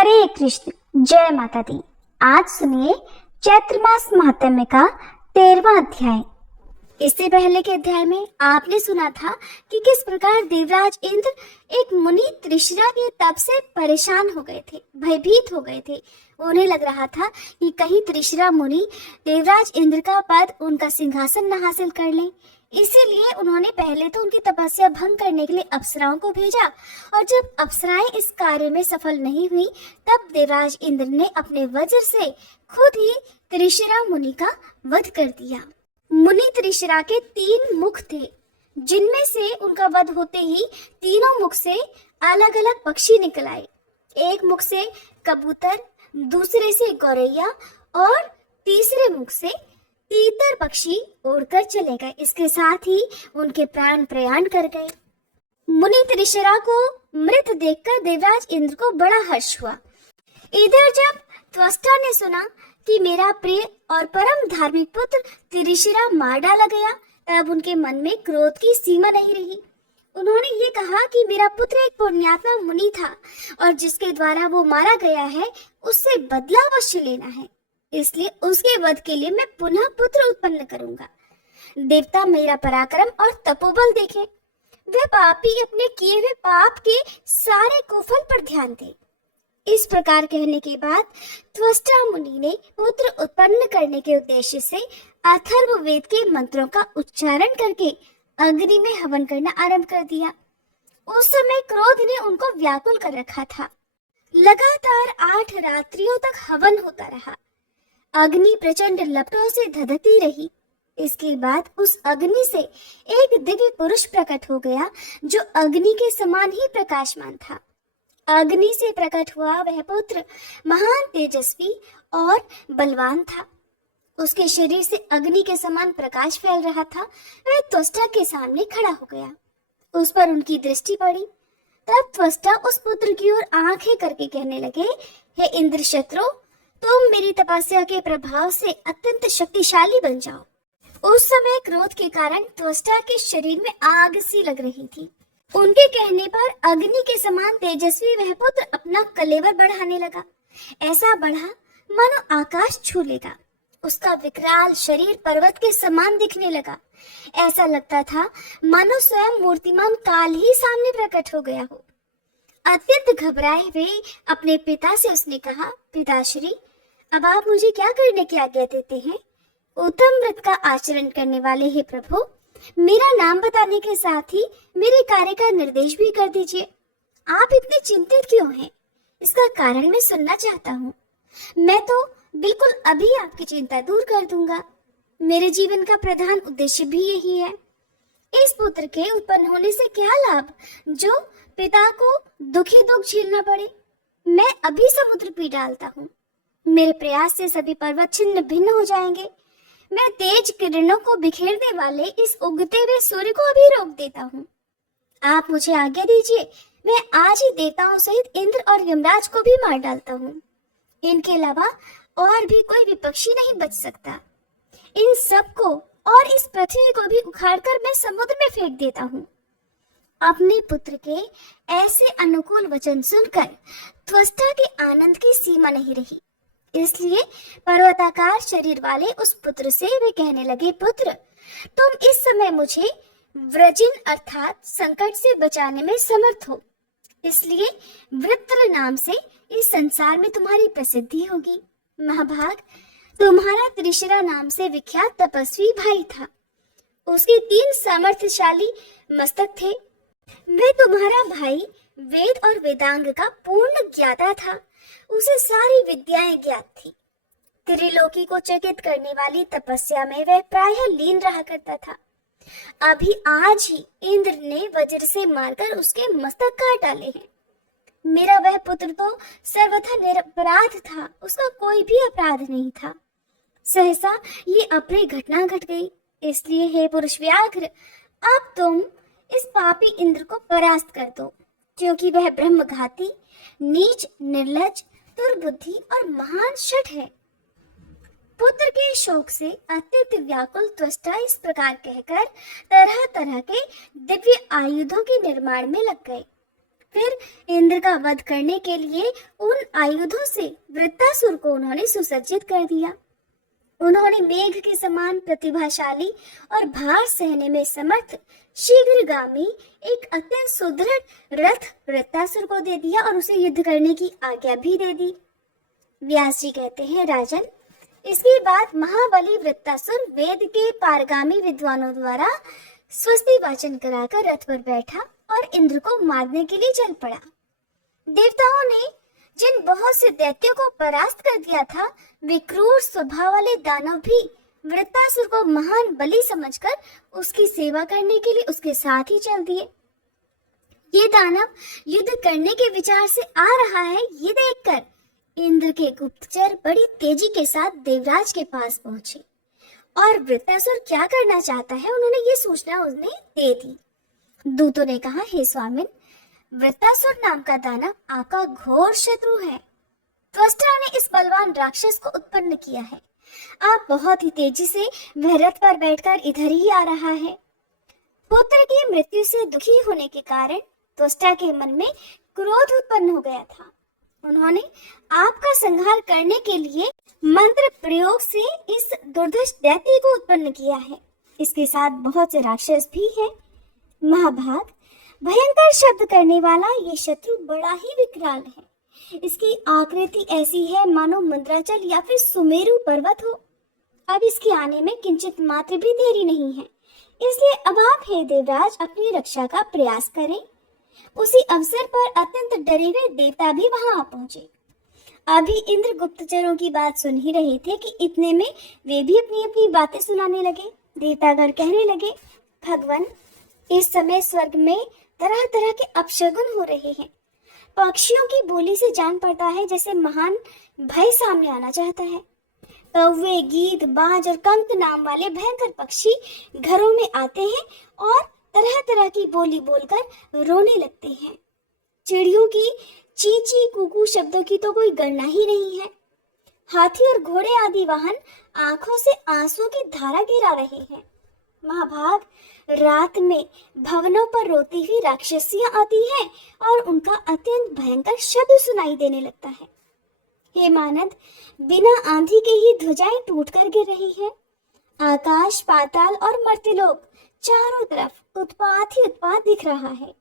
हरे कृष्ण। जय माता दी। आज सुनिए चैत्र मास महात्म्य का 13वां अध्याय। इससे पहले के अध्याय में आपने सुना था कि किस प्रकार देवराज इंद्र एक मुनि त्रिशरा के तप से परेशान हो गए थे, भयभीत हो गए थे। उन्हें लग रहा था कि कहीं त्रिशरा मुनि देवराज इंद्र का पद, उनका सिंहासन न हासिल कर लें। इसीलिए उन्होंने पहले तो उनकी तपस्या भंग करने के लिए अप्सराओं को भेजा, और जब अप्सराएं इस कार्य में सफल नहीं हुई, तब देवराज इंद्र ने अपने वज्र से खुद ही त्रिशरा मुनि का वध कर दिया। मुनि त्रिशरा के 3 मुख थे, जिनमें से उनका वध होते ही तीनों मुख से अलग अलग पक्षी निकल आए। एक मुख से कबूतर, दूसरे से गौरैया और तीसरे मुख से तीतर पक्षी उड़कर चले गए। इसके साथ ही उनके प्राण प्रयाण कर गए। मुनि त्रिशरा को मृत देखकर देवराज इंद्र को बड़ा हर्ष हुआ। इधर जब त्वष्टा ने सुना कि मेरा प्रिय और परम धार्मिक पुत्र त्रिशरा मार डाला गया, तब उनके मन में क्रोध की सीमा नहीं रही। उन्होंने ये कहा कि मेरा पुत्र एक पुण्यात्मा मुनि था और जिसके द्वारा वो मारा गया है, उससे बदला अवश्य लेना है। इसलिए उसके वध के लिए मैं पुनः पुत्र उत्पन्न करूंगा। देवता मेरा पराक्रम और तपोबल देखें। वे पापी अपने किए हुए पाप के सारे कुफल पर ध्यान दें। इस प्रकार कहने के बाद त्वष्टा मुनि ने पुत्र उत्पन्न करने के उद्देश्य से अथर्ववेद के मंत्रों का उच्चारण करके अग्नि में हवन करना आरंभ कर दिया। उस समय क्रोध ने उनको व्याकुल कर रखा था। लगातार 8 रात्रियों तक हवन होता रहा। अग्नि प्रचंड लपटों से धधकती रही। इसके बाद उस अग्नि से एक दिव्य पुरुष प्रकट हो गया, जो अग्नि के समान ही प्रकाशमान था। अग्नि से प्रकट हुआ वह पुत्र महान तेजस्वी और बलवान था। उसके शरीर से अग्नि के समान प्रकाश फैल रहा था। वह त्वष्टा के सामने खड़ा हो गया। उस पर उनकी दृष्टि पड़ी। तब त्वष्टा उस पुत्र की ओर आंखें करके कहने लगे, हे इंद्र शत्रु, तुम मेरी तपस्या के प्रभाव से अत्यंत शक्तिशाली बन जाओ। उस समय क्रोध के कारण त्वष्टा के शरीर में आग सी लग रही थी। उनके कहने पर अग्नि के समान तेजस्वी वह पुत्र अपना कलेवर बढ़ाने लगा। ऐसा बढ़ा मानो आकाश छू लेगा। उसका विकराल शरीर पर्वत के समान दिखने लगा। ऐसा लगता था मानो स्वयं मूर्तिमान काल ही सामने प्रकट हो गया हो। अत्यंत घबराए वे अपने पिता से उसने कहा, पिताश्री, अब आप मुझे क्या करने की आज्ञा देते हैं? उत्तम व्रत का आचरण करने वाले हे प्रभु, मेरा नाम बताने के साथ ही मेरे कार्य का निर्देश भी कर दीजिए। आप इतने चिंतित क्यों हैं? इसका कारण मैं सुनना चाहता हूँ। मैं तो बिल्कुल अभी आपकी चिंता दूर कर दूंगा। मेरे जीवन का प्रधान उद्देश्य भी यही है। इस पुत्र के उत्पन्न होने से क्या लाभ, जो पिता को दुखी दुख झेलना पड़े? मैं अभी समुद्र पी डालता हूँ। मेरे प्रयास से सभी पर्वत छिन्न भिन्न हो जाएंगे। मैं तेज किरणों को बिखेरने वाले इस उगते हुए सूर्य को अभी रोक देता हूँ। आप मुझे आज्ञा दीजिए, मैं आज ही देवताओं सहित इंद्र और यमराज को भी मार डालता हूँ। इनके अलावा और भी कोई विपक्षी नहीं बच सकता। इन सबको और इस पृथ्वी को भी उखाड़कर मैं समुद्र में फेंक देता हूँ। अपने पुत्र के ऐसे अनुकूल वचन सुनकर त्वष्टा के आनंद की सीमा नहीं रही। इसलिए पर्वताकार शरीर वाले उस पुत्र से वे कहने लगे, पुत्र, तुम इस समय मुझे व्रजिन अर्थात संकट से बचाने में समर्थ हो। इसलिए वृत्र नाम से इस संसार में तुम्हारी प्रसिद्धि होगी। महाभाग, तुम्हारा त्रिशरा नाम से विख्यात तपस्वी भाई था। उसके 3 सामर्थ्यशाली मस्तक थे। वे तुम्हारा भाई वेद और वेदांग का पूर्ण ज्ञाता था। उसे सारी विद्याएं ज्ञात थी। त्रिलोकी को चकित करने वाली तपस्या में वह प्रायः लीन रहा करता था। अभी आज ही इंद्र ने वज्र से मारकर उसके मस्तक काट डाले हैं। मेरा वह पुत्र तो सर्वथा निरपराध था। उसका कोई भी अपराध नहीं था। सहसा ये अप्रिय घटना घट गई। इसलिए हे पुरुष व्याघ्र, अब तुम इस पापी इंद्र को परास्त कर दो, क्योंकि वह ब्रह्मघाती, नीच, निर्लज, दुर्बुद्धि और महान शठ है। पुत्र के शोक से अत्यंत व्याकुल त्वष्टा इस प्रकार कहकर तरह तरह के दिव्य आयुधों के निर्माण में लग गए। फिर इंद्र का वध करने के लिए उन आयुधों से वृत्तासुर को उन्होंने सुसज्जित कर दिया। उन्होंने मेघ के समान प्रतिभाशाली और भार सहने में समर्थ शीघ्रगामी एक अत्यंत सुदृढ़ रथ वृत्तासुर को दे दिया और उसे युद्ध करने की आज्ञा भी दे दी। व्यास जी कहते हैं, राजन, इसके बाद महाबली वृत्तासुर वेद के पारगामी विद्वानों द्वारा स्वस्ति वाचन कराकर रथ पर बैठा और इंद्र को मारने के लिए चल पड़ा। देवताओं ने जिन बहुत से दैत्यों को परास्त कर दिया था, वे क्रूर स्वभाव वाले दानव भी वृत्तासुर को महान बलि समझकर उसकी सेवा करने के लिए उसके साथ ही चल दिए। ये दानव युद्ध करने के विचार से आ रहा है, ये देखकर इंद्र के गुप्तचर बड़ी तेजी के साथ देवराज के पास पहुंचे और वृत्तासुर क्या करना चाहता है उन्होंने ये सूचना उन्हें दे दी। दूतों ने कहा, हे स्वामिन, वृत्तासुर नाम का दानव आपका घोर शत्रु है। त्वष्टा ने इस बलवान राक्षस को उत्पन्न किया है। आप बहुत ही तेजी से वह रथ पर बैठकर इधर ही आ रहा है। पुत्र की मृत्यु से दुखी होने के कारण त्वष्टा के मन में क्रोध उत्पन्न हो गया था। उन्होंने आपका संहार करने के लिए मंत्र प्रयोग से इस दुर्धर्ष दैत्य को उत्पन्न किया है। इसके साथ बहुत से राक्षस भी हैं। महाभाग, भयंकर शब्द करने वाला ये शत्रु बड़ा ही विकराल है। इसकी आकृति ऐसी है मानो मंद्राचल या फिर सुमेरु पर्वत हो। अब इसके आने में किंचित मात्र भी देरी नहीं है, इसलिए अब आप हे देवराज अपनी रक्षा का प्रयास करें। उसी अवसर पर अत्यंत डरे हुए देवता भी वहां आ पहुंचे। अभी इंद्र गुप्तचरों की बात सुन ही रहे थे कि इतने में वे भी अपनी अपनी बातें सुनाने लगे। देवतागण कहने लगे, भगवान, इस समय स्वर्ग में तरह तरह के अपशगुन हो रहे हैं। पक्षियों की बोली से जान पड़ता है जैसे महान भय सामने आना चाहता है। कौवे, गीद, बाज और कंक नाम वाले भयंकर पक्षी घरों में आते हैं और तरह तरह की बोली बोलकर रोने लगते हैं। चिड़ियों की चींची कूकू शब्दों की तो कोई गणना ही नहीं है। हाथी और घोड़े आदि वाहन आंखों से आंसू की धारा गिरा रहे हैं। महाभाग, रात में भवनों पर रोती हुई राक्षसियां आती हैं और उनका अत्यंत भयंकर शब्द सुनाई देने लगता है। हे मानद, बिना आंधी के ही ध्वजाएं टूटकर गिर रही है। आकाश, पाताल और मर्त्यलोक चारों तरफ उत्पात ही उत्पात दिख रहा है।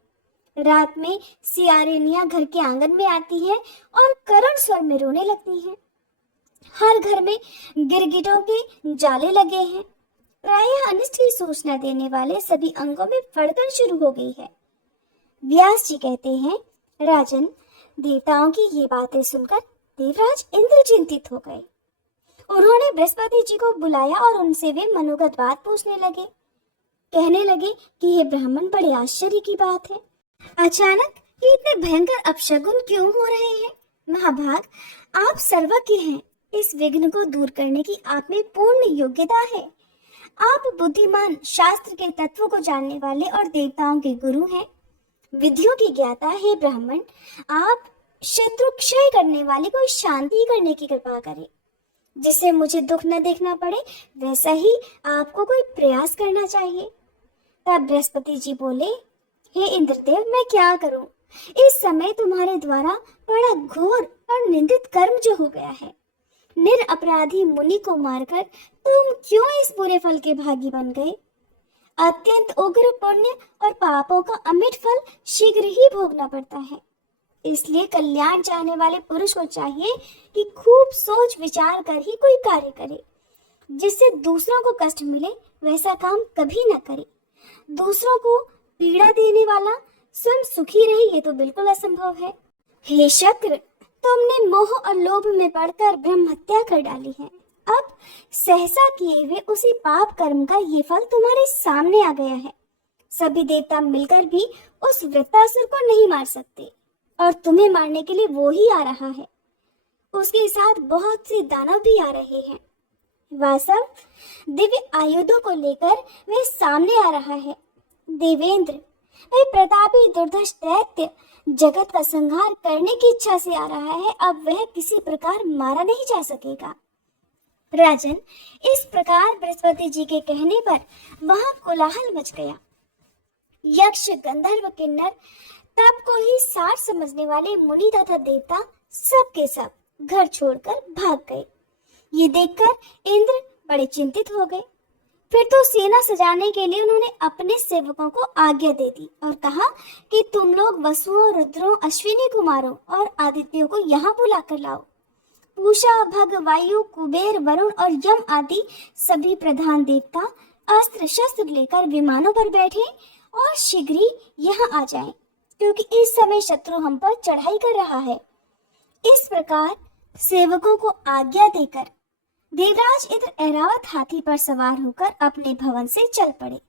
रात में सियारेनियां घर के आंगन में आती हैं और करुण स्वर में रोने लगती हैं। हर घर में गिरगिटों के जाले लगे हैं। प्रायः अनिष्ट की सूचना देने वाले सभी अंगों में फड़कन शुरू हो गई है। व्यास जी कहते हैं, राजन, देवताओं की ये बातें सुनकर देवराज इंद्र चिंतित हो गए। उन्होंने बृहस्पति जी को बुलाया और उनसे वे मनोगत बात पूछने लगे। कहने लगे कि हे ब्राह्मण, बड़े आश्चर्य की बात है। अचानक ये इतने भयंकर अपशगुन क्यों हो रहे हैं? महाभाग, आप सर्वज्ञ हैं। इस विघ्न को दूर करने की आप में पूर्ण योग्यता है। आप बुद्धिमान, शास्त्र के तत्वों को जानने वाले और देवताओं के गुरु हैं। विधियों की ज्ञाता है ब्राह्मण। आप शत्रु क्षय करने वाले को शांति करने की कृपा करें, जिससे मुझे दुख न देखना पड़े। वैसा ही आपको कोई प्रयास करना चाहिए। तब बृहस्पति जी बोले, हे इंद्रदेव, मैं क्या करूं? इस समय तुम्हारे द्वारा बड़ा घोर और निंदित कर्म जो हो गया है। निरपराधी मुनि को मारकर तुम क्यों इस बुरे फल के भागी बन गए? अत्यंत उग्र पुण्य और पापों का अमिट फल शीघ्र ही भोगना पड़ता है। इसलिए कल्याण चाहने वाले पुरुष को चाहिए कि खूब सोच विचार कर ही कोई कार्य करे। जिससे दूसरों को कष्ट मिले वैसा काम कभी न करे। दूसरों को पीड़ा देने वाला स्वयं सुखी रहे, ये तो बिल्कुल असंभव है। हे शक्र, तुमने मोह और लोभ में पड़कर ब्रह्म हत्या कर डाली है। अब सहसा किए हुए उसी पाप कर्म का ये फल तुम्हारे सामने आ गया है। सभी देवता मिलकर भी उस वृत्तासुर को नहीं मार सकते और तुम्हें मारने के लिए वो ही आ रहा है। उसके साथ बहुत से दानव भी आ रहे हैं। वासव, दिव्य आयुधों को लेकर वह सामने आ रहा है। देवेंद्र, वह प्रतापी दुर्धर्ष दैत्य जगत का संहार करने की इच्छा से आ रहा है। अब वह किसी प्रकार मारा नहीं जा सकेगा। राजन, इस प्रकार बृहस्पति जी के कहने पर वहां कोलाहल मच गया। यक्ष, गंधर्व, किन्नर तब को ही सार समझने वाले मुनि तथा देवता सब के सब घर छोड़कर भाग गए। ये देखकर इंद्र बड़े चिंतित हो गए। फिर तो सेना सजाने के लिए उन्होंने अपने सेवकों को आज्ञा दे दी और कहा कि तुम लोग वसुओं, रुद्रों, अश्विनी कुमारों और आदित्यों को यहाँ बुला कर लाओ। पूषा, भग, वायु, कुबेर, वरुण और यम आदि सभी प्रधान देवता अस्त्र शस्त्र लेकर विमानों पर बैठे और शीघ्र ही यहाँ आ जाएं, क्योंकि इस समय शत्रु हम पर चढ़ाई कर रहा है। इस प्रकार सेवकों को आज्ञा देकर देवराज इंद्र ऐरावत हाथी पर सवार होकर अपने भवन से चल पड़े।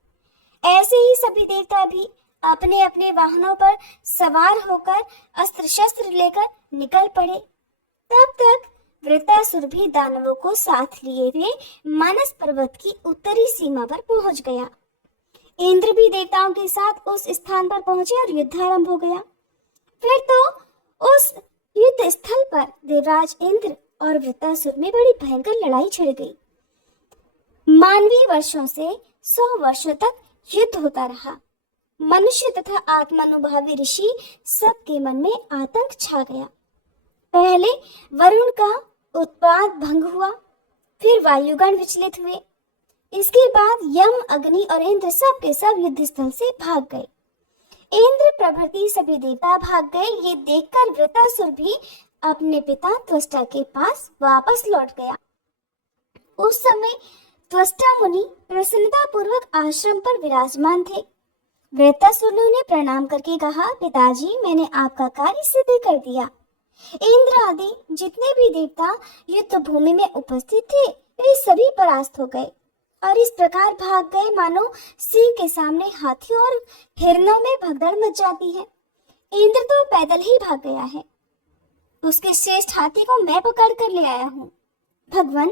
ऐसे ही सभी देवता भी अपने अपने वाहनों पर सवार होकर अस्त्र शस्त्र लेकर निकल पड़े। तब तक वृत्रासुर भी दानवों को साथ लिए हुए मानस पर्वत की उत्तरी सीमा पर पहुंच गया। इंद्र भी देवताओं के साथ उस स्थान पर पहुंचे और युद्ध आरंभ हो गया। फिर तो उस युद्ध स्थल पर देवराज इंद्र और वृत्रासुर में बड़ी भयंकर लड़ाई छिड़ गई। मानवीय वर्षों से 100 वर्षों तक युद्ध होता रहा। मनुष्य तथा आत्मानुभावी ऋषि सबके मन में आतंक छा गया। पहले वरुण का उत्पात भंग हुआ, फिर वायुगण विचलित हुए। इसके बाद यम, अग्नि और इंद्र सब के सब युद्ध स्थल से भाग गए। इंद्र प्रभृति सभी देवता भाग गए। ये देखकर वृत्रासुर भी अपने पिता त्वष्टा के पास वापस लौट गया। उस समय त्वष्टा मुनि प्रसन्नता पूर्वक आश्रम पर विराजमान थे। वृत्रासुर ने उन्हें प्रणाम करके कहा, पिताजी, मैंने आपका कार्य सिद्ध कर दिया। इंद्र आदि जितने भी देवता युद्ध भूमि में उपस्थित थे वे सभी परास्त हो गए और इस प्रकार भाग गए मानो सिंह के सामने हाथी और हिरणों में भगदड़ मच जाती है। इंद्र तो पैदल ही भाग गया है। उसके श्रेष्ठ हाथी को मैं पकड़ कर ले आया हूँ। भगवान,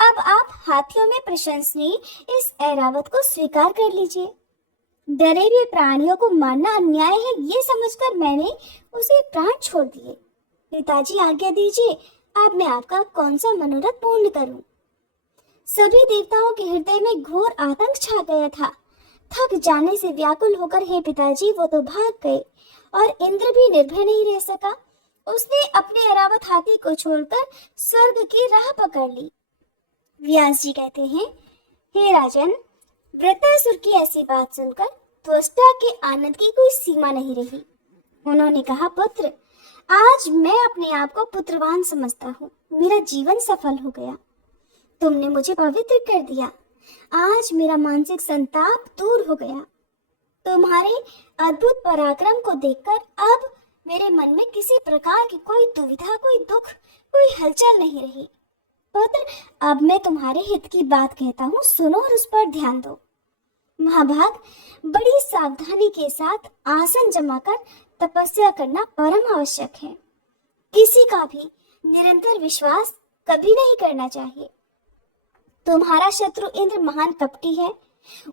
अब आप हाथियों में प्रशंसनीय इस ऐरावत को स्वीकार कर लीजिए। डरे हुए प्राणियों को मारना अन्याय है, ये समझकर मैंने उसे प्राण छोड़ दिए। पिताजी, आज्ञा दीजिए, अब मैं आपका कौन सा मनोरथ पूर्ण करूं? सभी देवताओं के हृदय में घोर आतंक छा गया था। थक जाने से व्याकुल होकर, हे पिताजी, वो तो भाग गए। और इंद्र भी निर्भय नहीं रह सका। उसने अपने ऐरावत हाथी को छोड़कर स्वर्ग की राह पकड़ ली। व्यास जी कहते हैं, हे राजन, वृत्रासुर की ऐसी बात सुनकर त्वष्टा के आनंद की कोई सीमा नहीं रही। उन्होंने कहा, पुत्र, आज मैं अपने आप को पुत्रवान समझता हूँ। मेरा जीवन सफल हो गया। तुमने मुझे पवित्र कर दिया। आज मेरा मानसिक संताप दूर हो गया। तुम्हारे अद्भुत पराक्रम को देखकर अब मेरे मन में किसी प्रकार की कोई दुविधा, कोई दुख, कोई हलचल नहीं रही। पुत्र, अब मैं तुम्हारे हित की बात कहता हूँ, सुनो और उस पर ध्यान दो। महाभाग, बड़ी सावधानी के साथ आसन जमाकर तपस्या करना परम आवश्यक है। किसी का भी निरंतर विश्वास कभी नहीं करना चाहिए। तुम्हारा शत्रु इंद्र महान कपटी है।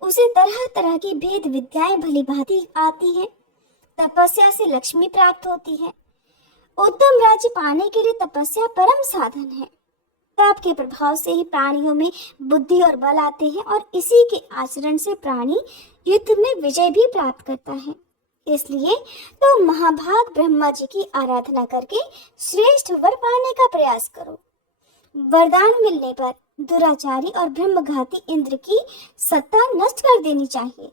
उसे तरह तरह की भेद विद्याएं भली भांति आती हैं। तपस्या से लक्ष्मी प्राप्त होती है। उत्तम राज्य पाने के लिए तपस्या परम साधन है। तप के प्रभाव से ही प्राणियों में बुद्धि और बल आते हैं और इसी के आचरण से प्राणी युद्ध में विजय भी प्राप्त करता है। इसलिए तो महाभाग ब्रह्मा जी की आराधना करके श्रेष्ठ वर पाने का प्रयास करो। वरदान मिलने पर दुराचारी और ब्रह्मघाती इंद्र की सत्ता नष्ट कर देनी चाहिए।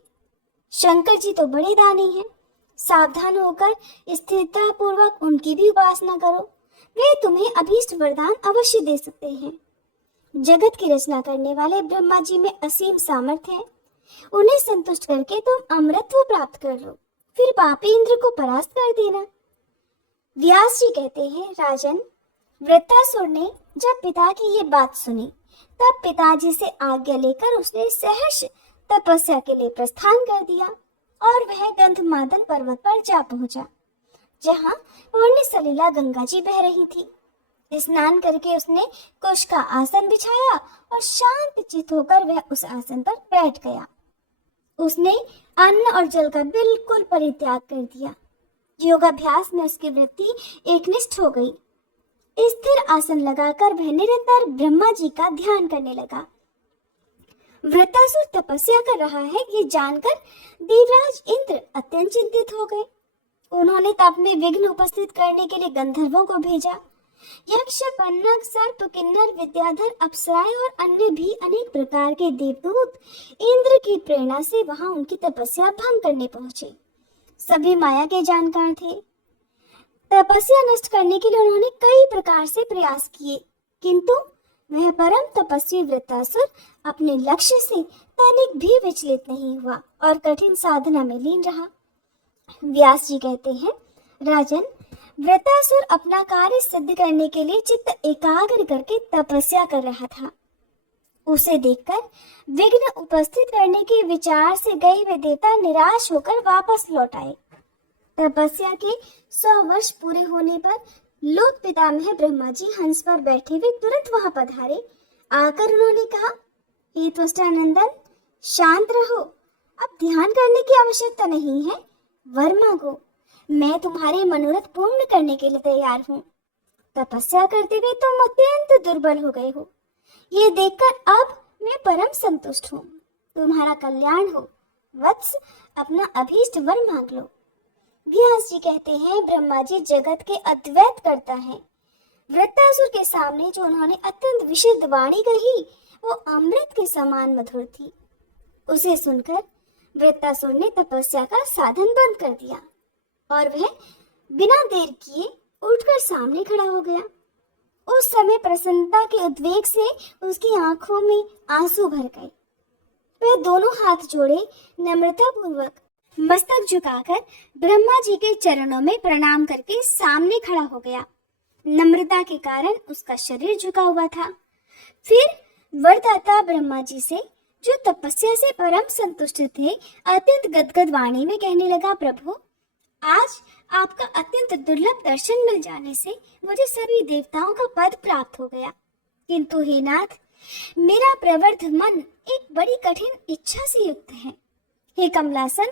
शंकर जी तो बड़े दानी हैं। सावधान होकर स्थिरता पूर्वक उनकी भी उपासना करो। वे तुम्हें अभीष्ट वरदान अवश्य दे सकते हैं। जगत की रचना करने वाले ब्रह्मा जी में असीम सामर्थ्य है। उन्हें संतुष्ट करके तुम अमरत्व प्राप्त कर लो, फिर पापी इंद्र को परास्त कर देना। व्यास जी कहते हैं, राजन, वृत्रासुर ने जब पिता की ये बात सुनी तब पिताजी से आज्ञा लेकर उसने सहर्ष तपस्या के लिए प्रस्थान कर दिया और वह गंधमादन पर्वत पर जा पहुंचा, जहां पुण्य सलीला गंगा जी बह रही थी। स्नान करके उसने कुश का आसन बिछाया और शांत चित्त होकर वह उस आसन पर बैठ गया। उसने अन्न और जल का बिल्कुल परित्याग कर दिया। योगाभ्यास में उसकी वृत्ति एकनिष्ठ हो गई। स्थिर आसन लगाकर वह निरंतर ब्रह्मा जी का ध्यान करने लगा। वृत्रासुर तपस्या कर रहा है ये जानकर देवराज इंद्र अत्यंत चिंतित हो गए। उन्होंने तप में विघ्न उपस्थित करने के लिए गंधर्वों को भेजा। यक्ष, पन्नग, सर्प, किन्नर, विद्याधर, अप्सराएं और अन्य भी अनेक प्रकार के देवदूत इंद्र की प्रेरणा से वहां उनकी तपस्या भंग करने पहुंचे। सभी माया के जानकार थे। तपस्या नष्ट करने के लिए उन्होंने कई प्रकार से प्रयास किए, किंतु वह परम तपस्वी वृत्तासुर अपने लक्ष्य से तनिक भी विचलित नहीं हुआ और कठिन साधना में लीन रहा। व्यास जी कहते हैं, राजन, वृत्तासुर अपना कार्य सिद्ध करने के लिए चित्त एकाग्र करके तपस्या कर रहा था। उसे देखकर विघ्न उपस्थित करने के विचार से गए हुए देवता निराश होकर वापस लौट आए। तपस्या के 100 वर्ष पूरे होने पर लोक पितामह ब्रह्मा जी हंस पर बैठे हुए तुरंत वहां पधारे। आकर उन्होंने कहा, हे त्वष्टानंदन, शांत रहो, अब ध्यान करने की आवश्यकता नहीं है, वर मांगो, मैं तुम्हारे मनोरथ पूर्ण करने के लिए तैयार हूँ। तपस्या करते हुए तुम अत्यंत दुर्बल हो गए हो, ये देखकर अब मैं परम संतुष्ट हूँ। तुम्हारा कल्याण हो, वत्स, अपना अभीष्ट वर मांग लो। व्यास जी कहते हैं, ब्रह्मा जी जगत के अद्वैत करता है। वृत्तासुर के सामने जो उन्होंने अत्यंत विशुद्ध वाणी कही, वो अमृत के समान मधुर थी। उसे सुनकर वृत्तासुर ने तपस्या का साधन बंद कर दिया और वह बिना देर किए उठकर सामने खड़ा हो गया। उस समय प्रसन्नता के उद्वेग से उसकी आंखों में आंसू भर गए। वह दोनों हाथ जोड़े नम्रता पूर्वक मस्तक झुकाकर ब्रह्मा जी के चरणों में प्रणाम करके सामने खड़ा हो गया। नम्रता के कारण उसका शरीर झुका हुआ था। फिर वरदाता ब्रह्मा जी से, जो तपस्या से परम संतुष्ट थे, अत्यंत गदगद वाणी में कहने लगा, प्रभु, आज आपका अत्यंत दुर्लभ दर्शन मिल जाने से मुझे सभी देवताओं का पद प्राप्त हो गया। किंतु हे नाथ, मेरा प्रवर्ध मन एक बड़ी कठिन इच्छा से युक्त है। हे कमलासन,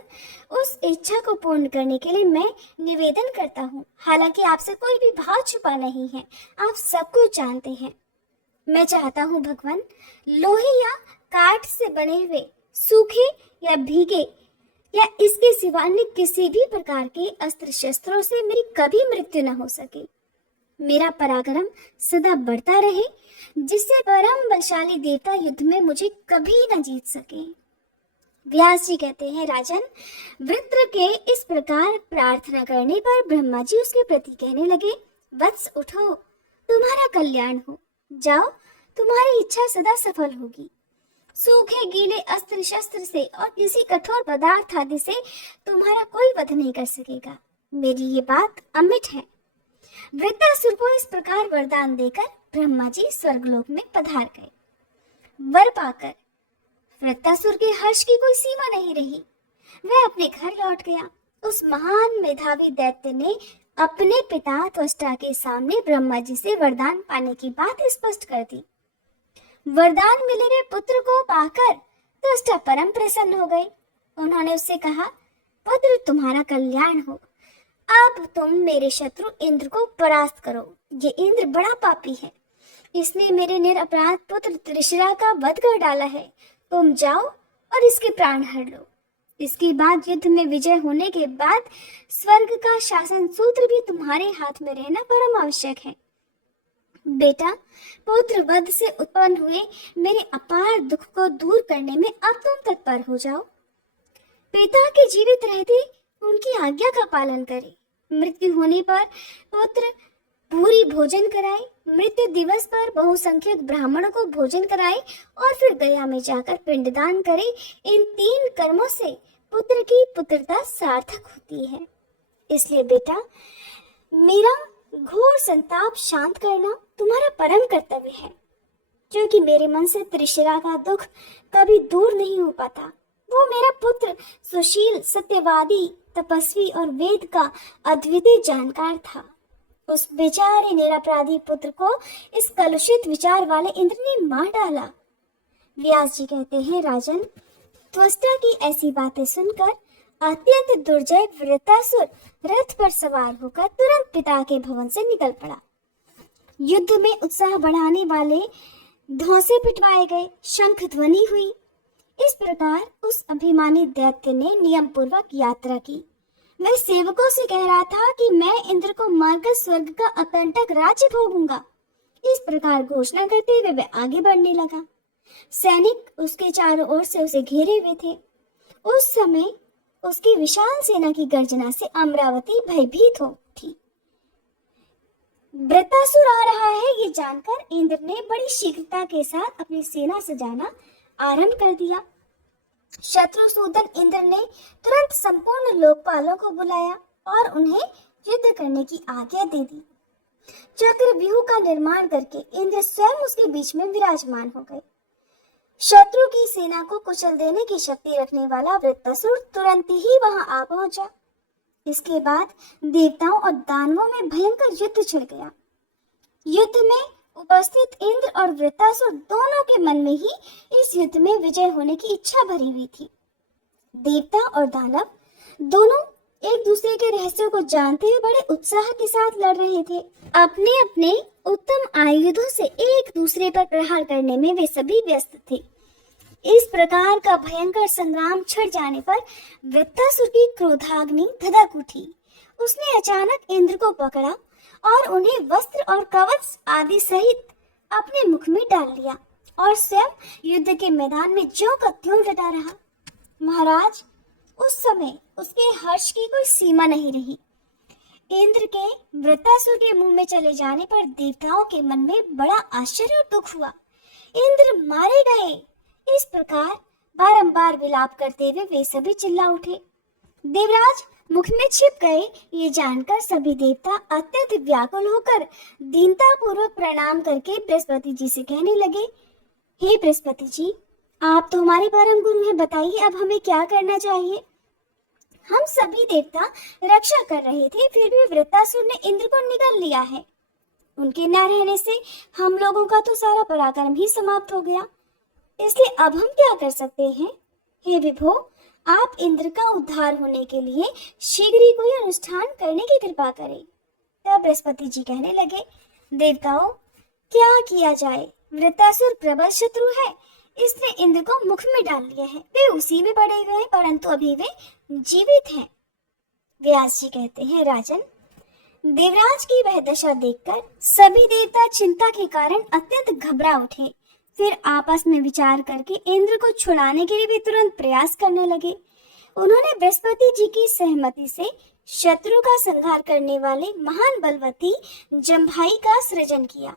उस इच्छा को पूर्ण करने के लिए मैं निवेदन करता हूँ। हालांकि आपसे कोई भी भाव छुपा नहीं है, आप सब कुछ जानते हैं। मैं चाहता हूँ भगवान, लोहे या काठ से बने हुए, सूखे या भीगे या इसके सिवा अन्य किसी भी प्रकार के अस्त्र शस्त्रों से मेरी कभी मृत्यु न हो सके। मेरा पराक्रम सदा बढ़ता रहे, जिससे परम बलशाली देवता युद्ध में मुझे कभी न जीत सके। व्यास जी कहते हैं, राजन, वृत्र के इस प्रकार प्रार्थना करने पर ब्रह्मा जी उसके प्रति कहने लगे, वत्स, उठो, तुम्हारा कल्याण हो, जाओ, तुम्हारी इच्छा सदा सफल होगी। सूखे गीले अस्त्र शस्त्र से और किसी कठोर पदार्थ आदि से तुम्हारा कोई वध नहीं कर सकेगा। मेरी ये बात अमिट है। वृत्तासुर को इस प्रकार वरदान देकर ब्रह्मा जी स्वर्गलोक में पधार गए। वर पाकर वृत्तासुर के हर्ष की कोई सीमा नहीं रही। वह अपने घर लौट गया। उस महान मेधावी दैत्य ने अपने पिता त्वष्टा के सामने ब्रह्मा जी से वरदान पाने की बात स्पष्ट कर दी। वरदान मिले हुए पुत्र को पाकर त्वष्टा परम प्रसन्न हो गए। उन्होंने उससे कहा, पुत्र, तुम्हारा कल्याण हो। अब तुम मेरे शत्रु इंद्र को परास्त करो। ये इंद्र बड़ा पापी है, इसने मेरे निरपराध पुत्र त्रिशरा का वध कर डाला है। तुम जाओ और इसके प्राण हर लो। इसके बाद युद्ध में विजय होने के बाद स्वर्ग का शासन सूत्र भी तुम्हारे हाथ में रहना परम आवश्यक है। बेटा, पुत्र वध से उत्पन्न हुए मेरे अपार दुख को दूर करने में अब तुम तत्पर हो जाओ। पिता के जीवित रहते उनकी आज्ञा का पालन करे। मृत्यु होने पर पुत्र पूरी भोजन कराए, मृत्यु दिवस पर बहुसंख्यक ब्राह्मणों को भोजन कराए और फिर गया में जाकर पिंडदान करे। इन 3 कर्मों से पुत्र की पुत्रता सार्थक होती है। इसलिए बेटा, मेरा घोर संताप शांत करना तुम्हारा परम कर्तव्य है, क्योंकि मेरे मन से त्रिशरा का दुख कभी दूर नहीं हो पाता। वो मेरा पुत्र सुशील, सत्यवादी, तपस्वी और वेद का अद्वितीय जानकार था। उस बेचारे निरपराधी पुत्र को इस कलुषित विचार वाले इंद्र ने मार डाला। व्यास जी कहते हैं, राजन, त्वष्टा की ऐसी बातें सुनकर अत्यंत दुर्जय वृत्तासुर रथ पर सवार होकर तुरंत पिता के भवन से निकल पड़ा। युद्ध में उत्साह बढ़ाने वाले धौंसे पिटवाए गए, शंख ध्वनि हुई। इस प्रकार उस अभिमानी दैत्य ने नियम पूर्वक यात्रा की। वह सेवकों से कह रहा था कि मैं इंद्र को मारकर स्वर्ग का अकंटक राज्य भोगूंगा। इस प्रकार घोषणा करते हुए वह आगे बढ़ने लगा। सैनिक उसके चारों ओर से उसे घेरे हुए थे। उस समय उसकी विशाल सेना की गर्जना से अमरावती भयभीत हो उठी। वृत्तासुर आ रहा है ये जानकर इंद्र ने बड़ी शीघ्रता के साथ अपनी सेना सजाना आरंभ कर दिया। शत्रुसूदन इंद्र ने तुरंत संपूर्ण लोकपालों को बुलाया और उन्हें युद्ध करने की आज्ञा दे दी। चक्रव्यूह का निर्माण करके इंद्र स्वयं उसके बीच में विराजमान हो गए। शत्रु की सेना को कुचल देने की शक्ति रखने वाला वृत्तासुर तुरंत ही वहां आ पहुंचा। इसके बाद देवताओं और दानवों में भयंकर युद्ध छिड़ गया। युद्ध में उपस्थित इंद्र और वृत्तासुर दोनों के मन में ही इस युद्ध में विजय होने की इच्छा भरी हुई थी। देवता और दानव दोनों एक दूसरे के रहस्यों को जानते हुए बड़े उत्साह के साथ लड़ रहे थे। अपने अपने उत्तम आयुधों से एक दूसरे पर प्रहार करने में वे सभी व्यस्त थे। इस प्रकार का भयंकर संग्राम छिड़ जाने पर वृत्तासुर की क्रोधाग्नि धधक उठी। उसने अचानक इंद्र को पकड़ा और उन्हें वस्त्र और कवच आदि सहित अपने मुख में डाल लिया और स्वयं युद्ध के मैदान में ज्यों का त्यों डटा रहा। महाराज, उस समय उसके हर्ष की कोई सीमा नहीं रही। इंद्र के वृत्तासुर के मुंह में चले जाने पर देवताओं के मन में बड़ा आश्चर्य और दुख हुआ। इंद्र मारे गए, इस प्रकार बारंबार विलाप करते हुए वे सभी चिल्ला उठे। देवराज मुख में छिप गए ये जानकर सभी देवता अत्यंत व्याकुल होकर दीनता पूर्वक प्रणाम करके बृहस्पति जी से कहने लगे, हे बृहस्पति जी, आप तो हमारे परम गुरु हैं, बताइए अब हमें क्या करना चाहिए। हम सभी देवता रक्षा कर रहे थे, फिर भी वृत्तासुर ने इंद्र को निगल लिया है। उनके न रहने से हम लोगों का तो सारा पराक्रम ही समाप्त हो गया, इसलिए अब हम क्या कर सकते हैं। हे विभो, आप इंद्र का उद्धार होने के लिए शीघ्र ही कोई अनुष्ठान करने की कृपा करें। तब बृहस्पति जी कहने लगे, देवताओं, क्या किया जाए, वृत्तासुर प्रबल शत्रु है, इसने इंद्र को मुख में डाल लिया है। वे उसी में पड़े हुए हैं, परंतु अभी वे जीवित हैं। व्यास जी कहते हैं, राजन, देवराज की वह दशा देखकर सभी देवता चिंता के कारण अत्यंत घबरा उठे। फिर आपस में विचार करके इंद्र को छुड़ाने के लिए भी तुरंत प्रयास करने लगे। उन्होंने बृहस्पति जी की सहमति से शत्रु का संहार करने वाले महान बलवती जम्भाई का सृजन किया।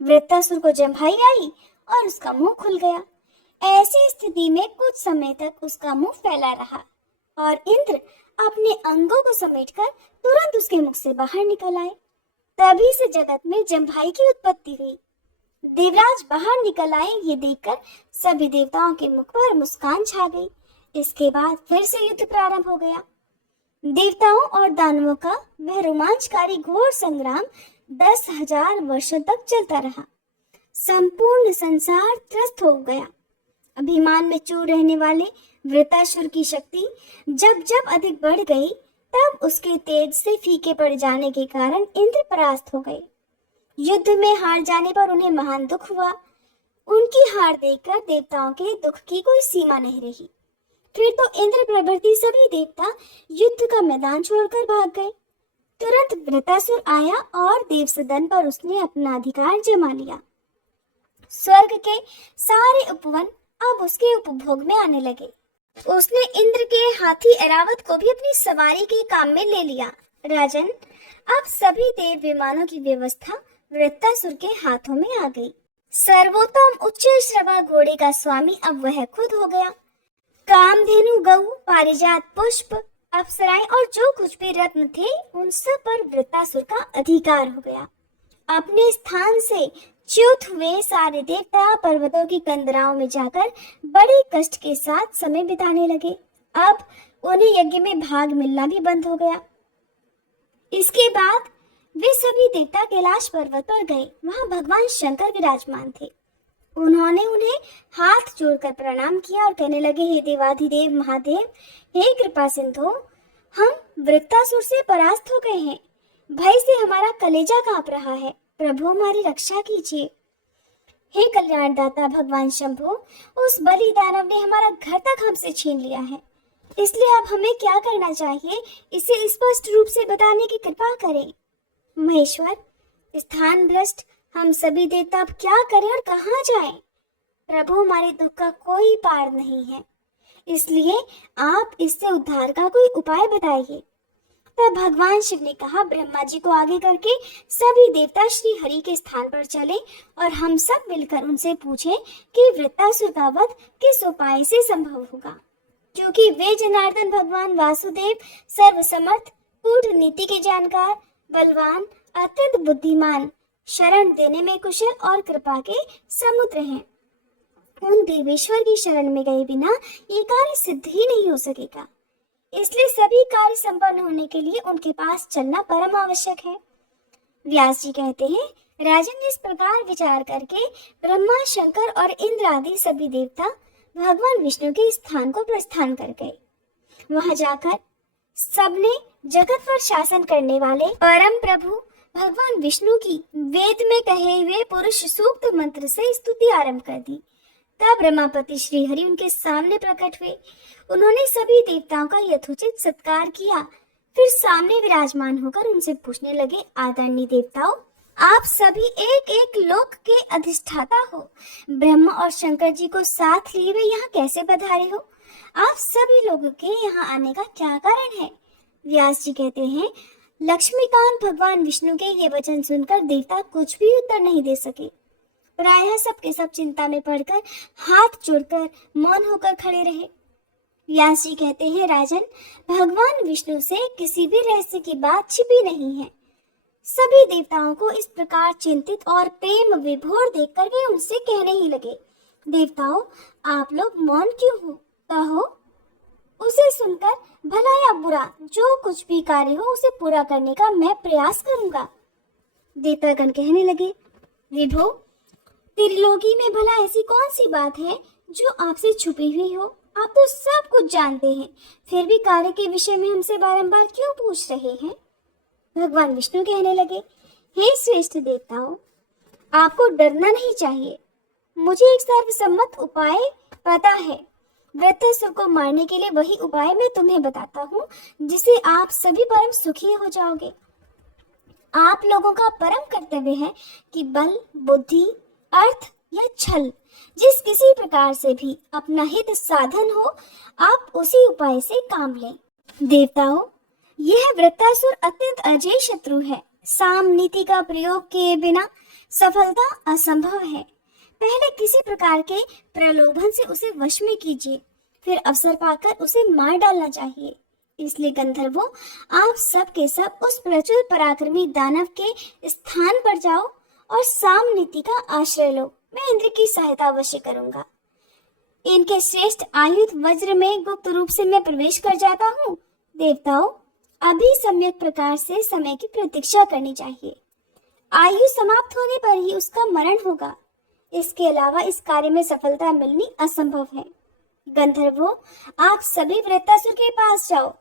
वृत्तासुर को जम्भाई आई और उसका मुंह खुल गया। ऐसी स्थिति में कुछ समय तक उसका मुंह फैला रहा और इंद्र अपने अंगों को समेटकर तुरंत उसके मुख से बाहर निकल आए। तभी से जगत में जम्भाई की उत्पत्ति हुई। देवराज बाहर निकल आए ये देखकर सभी देवताओं के मुख पर मुस्कान छा गई। इसके बाद फिर से युद्ध प्रारंभ हो गया। देवताओं और दानवों का वह रोमांचकारी घोर संग्राम 10,000 वर्षों तक चलता रहा। संपूर्ण संसार त्रस्त हो गया। अभिमान में चूर रहने वाले वृत्तासुर की शक्ति जब जब अधिक बढ़ गई, तब उसके तेज से फीके पड़ जाने के कारण इंद्र परास्त हो गए। युद्ध में हार जाने पर उन्हें महान दुख हुआ। उनकी हार देखकर देवताओं के दुख की कोई सीमा नहीं रही। फिर तो इंद्र प्रभृति सभी देवता युद्ध का मैदान छोड़कर भाग गए। तुरंत वृत्तासुर आया और देव सदन पर उसने अपना अधिकार जमा लिया। स्वर्ग के सारे उपवन अब उसके उपभोग में आने लगे। उसने इंद्र के हाथी ऐरावत को भी अपनी सवारी के काम में ले लिया। राजन, अब सभी देव विमानों की व्यवस्था वृत्तासुर के हाथों में आ गई। सर्वोत्तम उच्च श्रवा घोड़े का स्वामी अब वह खुद हो गया। कामधेनु, गऊ, पारिजात पुष्प, अप्सराएं और जो कुछ भी रत्न थे, उन सब पर वृत्तासुर का अधिकार हो गया। अपने स्थान से च्युत हुए सारे देवता पर्वतों की कंदराओं में जाकर बड़े कष्ट के साथ समय बिताने लगे। अब उन्हें यज्ञ में भाग मिलना भी बंद हो गया। इसके बाद वे सभी देवता कैलाश पर्वत पर गए। वहां भगवान शंकर विराजमान थे। उन्होंने उन्हें हाथ जोड़कर प्रणाम किया और कहने लगे, हे देवाधिदेव महादेव, हे कृपा सिंधु, हम वृत्तासुर से परास्त हो गए हैं। भय से हमारा कलेजा कांप रहा है। प्रभु, हमारी रक्षा कीजिए। हे कल्याणदाता भगवान शंभु, उस बलि दानव ने हमारा घर तक हमसे छीन लिया है। इसलिए अब हमें क्या करना चाहिए, इसे स्पष्ट रूप से बताने की कृपा करें। महेश्वर, स्थान भ्रष्ट हम सभी देवता अब क्या करें और कहाँ जाएं? प्रभु, हमारे दुख का कोई पार नहीं है, इसलिए आप इससे उद्धार का कोई उपाय बताइए। तब भगवान शिव ने कहा, ब्रह्मा जी को आगे करके सभी देवता श्री हरि के स्थान पर चले और हम सब मिलकर उनसे पूछे कि वृत्तासुर का वध किस उपाय से संभव होगा, क्योंकि वे जनार्दन भगवान वासुदेव सर्वसमर्थ, कूट नीति के जानकार, बलवान, अत्यंत बुद्धिमान, शरण देने में कुशल और कृपा के समुद्र हैं। उन देवेश्वर की शरण में गए बिना ये कार्य सिद्ध ही नहीं हो सकेगा, इसलिए सभी कार्य संपन्न होने के लिए उनके पास चलना परम आवश्यक है। व्यास जी कहते हैं, राजन, इस प्रकार विचार करके ब्रह्मा, शंकर और इंद्र आदि सभी देवता भगवान विष्णु के स्थान को प्रस्थान कर गए। वहां जाकर सबने जगत पर शासन करने वाले परम प्रभु भगवान विष्णु की वेद में कहे हुए पुरुष सूक्त मंत्र से स्तुति आरंभ कर दी। तब ब्रह्मापति श्री हरि उनके सामने प्रकट हुए। उन्होंने सभी देवताओं का यथोचित सत्कार किया, फिर सामने विराजमान होकर उनसे पूछने लगे, आदरणीय देवताओं, आप सभी एक एक लोक के अधिष्ठाता हो, ब्रह्मा और शंकर जी को साथ लिए हुए यहाँ कैसे पधारे हो? आप सभी लोगों के यहाँ आने का क्या कारण है? व्यास जी कहते हैं, लक्ष्मीकांत भगवान विष्णु के ये वचन सुनकर देवता कुछ भी उत्तर नहीं दे सके। प्रायः सबके सब चिंता में पड़कर हाथ जोड़कर मौन होकर खड़े रहे। व्यास जी कहते हैं, राजन, भगवान विष्णु से किसी भी रहस्य की बात छिपी नहीं है। सभी देवताओं को इस प्रकार चिंतित और प्रेम विभोर देखकर वे उनसे कहने ही लगे, देवताओं, आप लोग मौन क्यों हो? कहो। उसे सुनकर भला या बुरा जो कुछ भी कार्य हो उसे पूरा करने का मैं प्रयास करूंगा। देवतागण कहने लगे, विभो, त्रिलोकी में भला ऐसी कौन सी बात है जो आपसे छुपी हुई हो? आप तो सब कुछ जानते हैं, फिर भी कार्य के विषय में हमसे बारंबार क्यों पूछ रहे हैं? भगवान विष्णु कहने लगे, हे श्रेष्ठ देवताओं, आपको डरना नहीं चाहिए। मुझे एक सर्वसम्मत उपाय पता है। वृत्रासुर को मारने के लिए वही उपाय मैं तुम्हें बताता हूँ, जिससे आप सभी परम सुखी हो जाओगे। आप लोगों का परम कर्तव्य है कि बल, बुद्धि, अर्थ या छल, जिस किसी प्रकार से भी अपना हित साधन हो, आप उसी उपाय से काम लें। देवताओं, यह वृत्रासुर अत्यंत अजेय शत्रु है। साम नीति का प्रयोग किए बिना सफलता असंभव है। पहले किसी प्रकार के प्रलोभन से उसे वश में कीजिए, फिर अवसर पाकर उसे मार डालना चाहिए। इसलिए गंधर्वों, आप सब के सब उस प्रचुर पराक्रमी दानव के स्थान पर जाओ और साम नीति का आश्रय लो। मैं इंद्र की सहायता अवश्य करूंगा। इनके श्रेष्ठ आयुध वज्र में गुप्त रूप से मैं प्रवेश कर जाता हूँ। देवताओं, अभी सम्यक प्रकार से समय की प्रतीक्षा करनी चाहिए। आयु समाप्त होने पर ही उसका मरण होगा। इसके अलावा इस कार्य में सफलता मिलनी असंभव है। गंधर्वों, आप सभी वृत्रासुर के पास जाओ,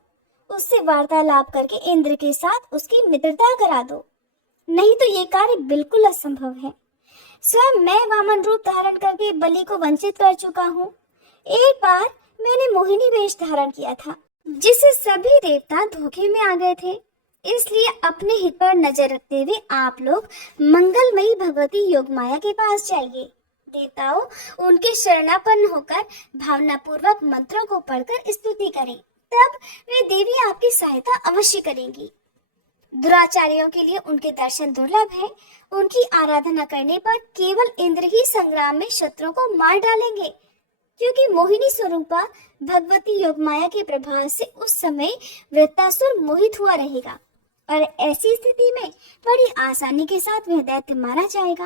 उससे वार्तालाप करके इंद्र के साथ उसकी मित्रता करा दो, नहीं तो ये कार्य बिल्कुल असंभव है। स्वयं मैं वामन रूप धारण करके बलि को वंचित कर चुका हूँ। एक बार मैंने मोहिनी वेश धारण किया था, जिससे सभी देवता धोखे में आ गए थे। इसलिए अपने हित पर नजर रखते हुए आप लोग मंगलमयी भगवती योगमाया के पास जाइए। देवताओं, उनके शरणापन्न होकर भावना पूर्वक मंत्रों को पढ़कर स्तुति करें, तब वे देवी आपकी सहायता अवश्य करेंगी। दुराचारियों के लिए उनके दर्शन दुर्लभ है। उनकी आराधना करने पर केवल इंद्र ही संग्राम में शत्रुओं को मार डालेंगे, क्योंकि मोहिनी स्वरूपा भगवती योगमाया के प्रभाव से उस समय वृत्रासुर मोहित हुआ रहेगा और ऐसी स्थिति में बड़ी आसानी के साथ वह दैत्य मारा जाएगा।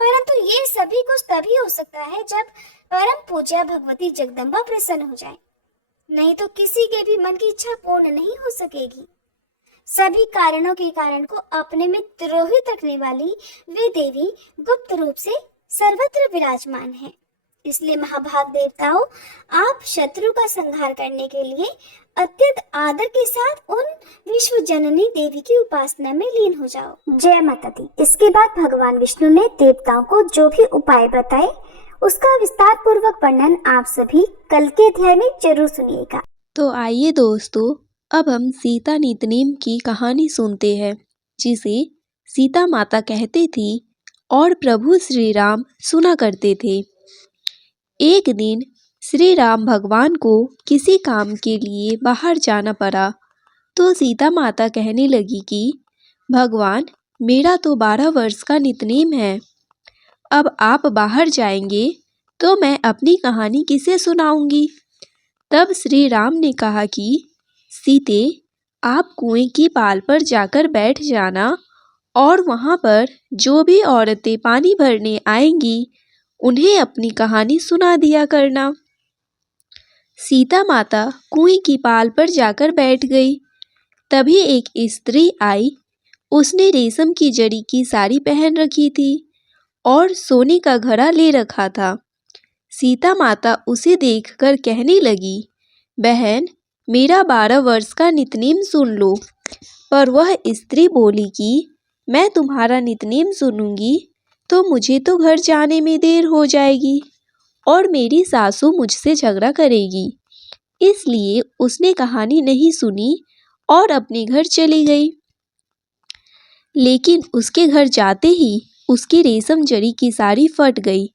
परंतु ये सभी कुछ तभी हो सकता है जब परम पूज्य भगवती जगदम्बा प्रसन्न हो जाए, नहीं तो किसी के भी मन की इच्छा पूर्ण नहीं हो सकेगी। सभी कारणों के कारण को अपने में तिरोहित रखने वाली वे देवी गुप्त रूप से सर्वत्र विराजमान है। इसलिए महाभाग देवताओं, आप शत्रु का संहार करने के लिए अत्यंत आदर के साथ उन विश्व जननी देवी की उपासना में लीन हो जाओ। जय माता दी। इसके बाद भगवान विष्णु ने देवताओं को जो भी उपाय बताए उसका विस्तार पूर्वक वर्णन आप सभी कल के अध्याय में जरूर सुनिएगा। तो आइए दोस्तों, अब हम सीता नितनेम की कहानी सुनते हैं, जिसे सीता माता कहती थी और प्रभु श्री राम सुना करते थे। एक दिन श्री राम भगवान को किसी काम के लिए बाहर जाना पड़ा, तो सीता माता कहने लगी कि भगवान, मेरा तो 12 वर्ष का नितनेम है। अब आप बाहर जाएंगे तो मैं अपनी कहानी किसे सुनाऊंगी। तब श्री राम ने कहा कि सीते, आप कुएं की पाल पर जाकर बैठ जाना और वहां पर जो भी औरतें पानी भरने आएंगी उन्हें अपनी कहानी सुना दिया करना। सीता माता कुएं की पाल पर जाकर बैठ गई। तभी एक स्त्री आई। उसने रेशम की जड़ी की साड़ी पहन रखी थी और सोने का घड़ा ले रखा था। सीता माता उसे देखकर कहने लगी, बहन, मेरा 12 वर्ष का नितनेम सुन लो। पर वह स्त्री बोली कि मैं तुम्हारा नितनेम सुनूंगी तो मुझे तो घर जाने में देर हो जाएगी और मेरी सासू मुझसे झगड़ा करेगी। इसलिए उसने कहानी नहीं सुनी और अपने घर चली गई। लेकिन उसके घर जाते ही उसकी रेशम जड़ी की साड़ी फट गई।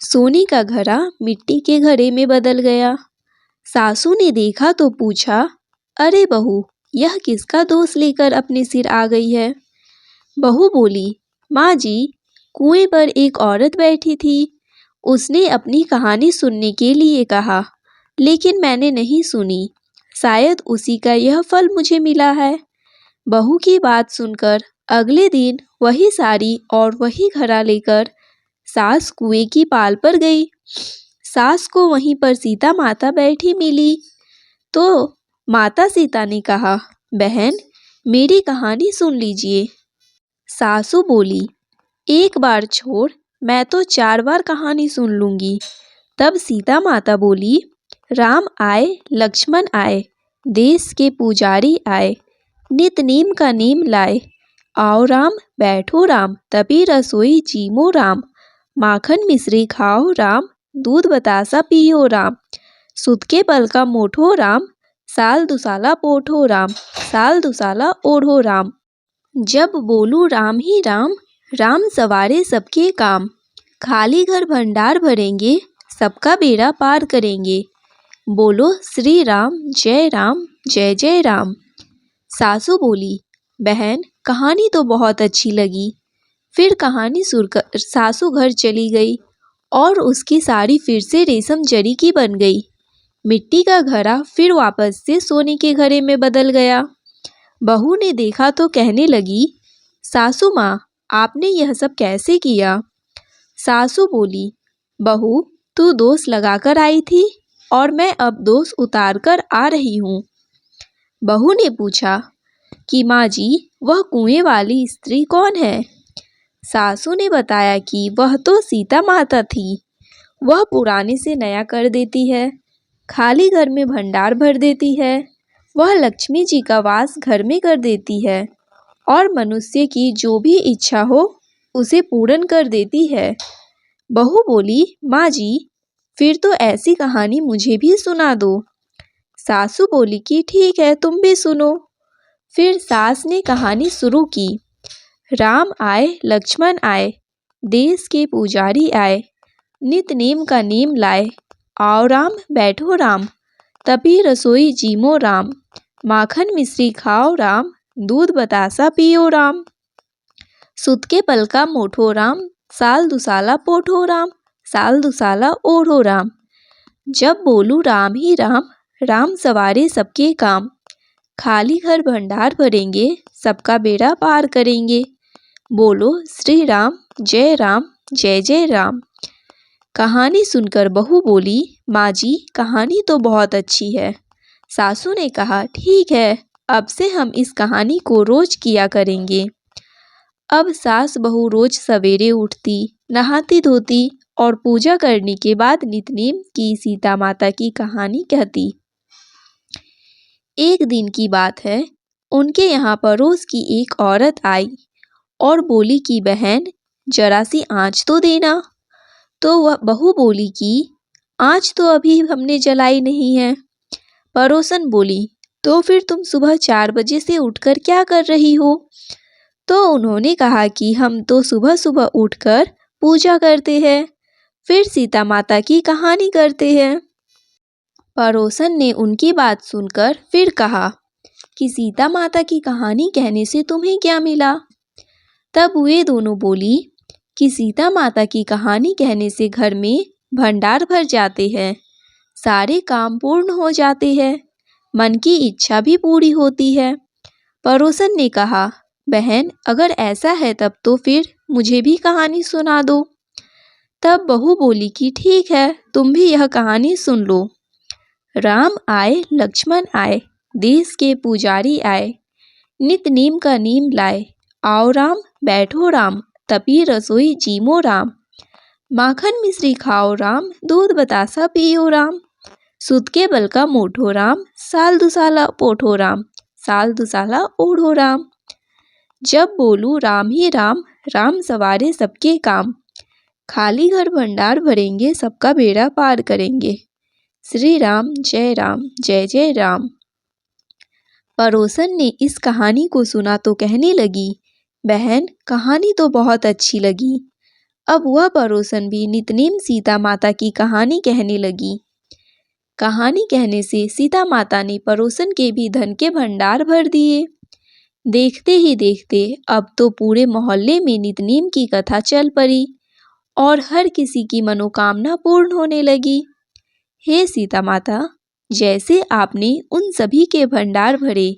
सोने का घड़ा मिट्टी के घड़े में बदल गया। सासू ने देखा तो पूछा, अरे बहू, यह किसका दोष लेकर अपने सिर आ गई है। बहू बोली, माँ जी, कुएं पर एक औरत बैठी थी। उसने अपनी कहानी सुनने के लिए कहा, लेकिन मैंने नहीं सुनी। शायद उसी का यह फल मुझे मिला है। बहू की बात सुनकर अगले दिन वही साड़ी और वही घड़ा लेकर सास कुएं की पाल पर गई। सास को वहीं पर सीता माता बैठी मिली तो माता सीता ने कहा, बहन, मेरी कहानी सुन लीजिए। सासू बोली, एक बार छोड़, मैं तो 4 बार कहानी सुन लूंगी। तब सीता माता बोली, राम आए, लक्ष्मण आए, देश के पुजारी आए, नित नेम का नेम लाए। आओ राम, बैठो राम, तभी रसोई जीमो राम, माखन मिश्री खाओ राम, दूध बतासा पियो राम, सुत के पल का मोठो राम, साल दुसाला पोठो राम, साल दुसाला ओढ़ो राम। जब बोलूं राम ही राम, राम सवारे सबके काम, खाली घर भंडार भरेंगे, सबका बेड़ा पार करेंगे। बोलो श्री राम, जय जय राम। सासू बोली, बहन, कहानी तो बहुत अच्छी लगी। फिर कहानी सुनकर सासू घर चली गई और उसकी साड़ी फिर से रेशम जरी की बन गई। मिट्टी का घड़ा फिर वापस से सोने के घड़े में बदल गया। बहू ने देखा तो कहने लगी, सासू माँ, आपने यह सब कैसे किया। सासू बोली, बहू, तू दोष लगाकर आई थी और मैं अब दोष उतार कर आ रही हूँ। बहू ने पूछा कि माँ जी, वह कुएं वाली स्त्री कौन है। सासू ने बताया कि वह तो सीता माता थी। वह पुराने से नया कर देती है, खाली घर में भंडार भर देती है। वह लक्ष्मी जी का वास घर में कर देती है और मनुष्य की जो भी इच्छा हो उसे पूर्ण कर देती है। बहू बोली, माँ जी, फिर तो ऐसी कहानी मुझे भी सुना दो। सासू बोली कि ठीक है, तुम भी सुनो। फिर सास ने कहानी शुरू की। राम आए, लक्ष्मण आए, देश के पुजारी आए, नित नेम का नेम लाए। आओ राम, बैठो राम, तभी रसोई जीमो राम, माखन मिश्री खाओ राम, दूध बतासा पियो राम, सुत के पल का मोठो राम, साल दुसाला पोठो राम, साल दुसाला ओढ़ो राम। जब बोलूं राम ही राम, राम सवारे सबके काम, खाली घर भंडार भरेंगे, सबका बेड़ा पार करेंगे। बोलो श्री राम, जय जय राम। कहानी सुनकर बहू बोली, माँ जी, कहानी तो बहुत अच्छी है। सासू ने कहा, ठीक है, अब से हम इस कहानी को रोज किया करेंगे। अब सास बहू रोज सवेरे उठती, नहाती धोती और पूजा करने के बाद नितनेम की सीता माता की कहानी कहती। एक दिन की बात है, उनके यहाँ पड़ोस की एक औरत आई और बोली कि बहन, जरा सी आँच तो देना। तो वह बहू बोली कि आँच तो अभी हमने जलाई नहीं है। पड़ोसन बोली, तो फिर तुम सुबह 4 बजे से उठकर क्या कर रही हो? तो उन्होंने कहा कि हम तो सुबह सुबह उठकर पूजा करते हैं, फिर सीता माता की कहानी करते हैं। पड़ोसन ने उनकी बात सुनकर फिर कहा कि सीता माता की कहानी कहने से तुम्हें क्या मिला? तब वे दोनों बोली कि सीता माता की कहानी कहने से घर में भंडार भर जाते हैं, सारे काम पूर्ण हो जाते हैं, मन की इच्छा भी पूरी होती है। पड़ोसन ने कहा, बहन अगर ऐसा है तब तो फिर मुझे भी कहानी सुना दो। तब बहू बोली कि ठीक है, तुम भी यह कहानी सुन लो। राम आए लक्ष्मण आए, देश के पुजारी आए, नित नीम का नीम लाए, आओ राम बैठो राम, तपी रसोई जीमो राम, माखन मिश्री खाओ राम, दूध बतासा पियो राम, सुत के बल का मोठो राम, साल दुसाला पोठो राम, साल दुसाला ओढ़ो राम। जब बोलूं राम ही राम, राम सवारे सबके काम, खाली घर भंडार भरेंगे, सबका बेड़ा पार करेंगे, श्री राम जय जय राम। पड़ोसन ने इस कहानी को सुना तो कहने लगी, बहन कहानी तो बहुत अच्छी लगी। अब वह पड़ोसन भी नितनेम सीता माता की कहानी कहने लगी। कहानी कहने से सीता माता ने पड़ोसन के भी धन के भंडार भर दिए। देखते ही देखते अब तो पूरे मोहल्ले में नितनेम की कथा चल पड़ी और हर किसी की मनोकामना पूर्ण होने लगी। हे सीता माता, जैसे आपने उन सभी के भंडार भरे,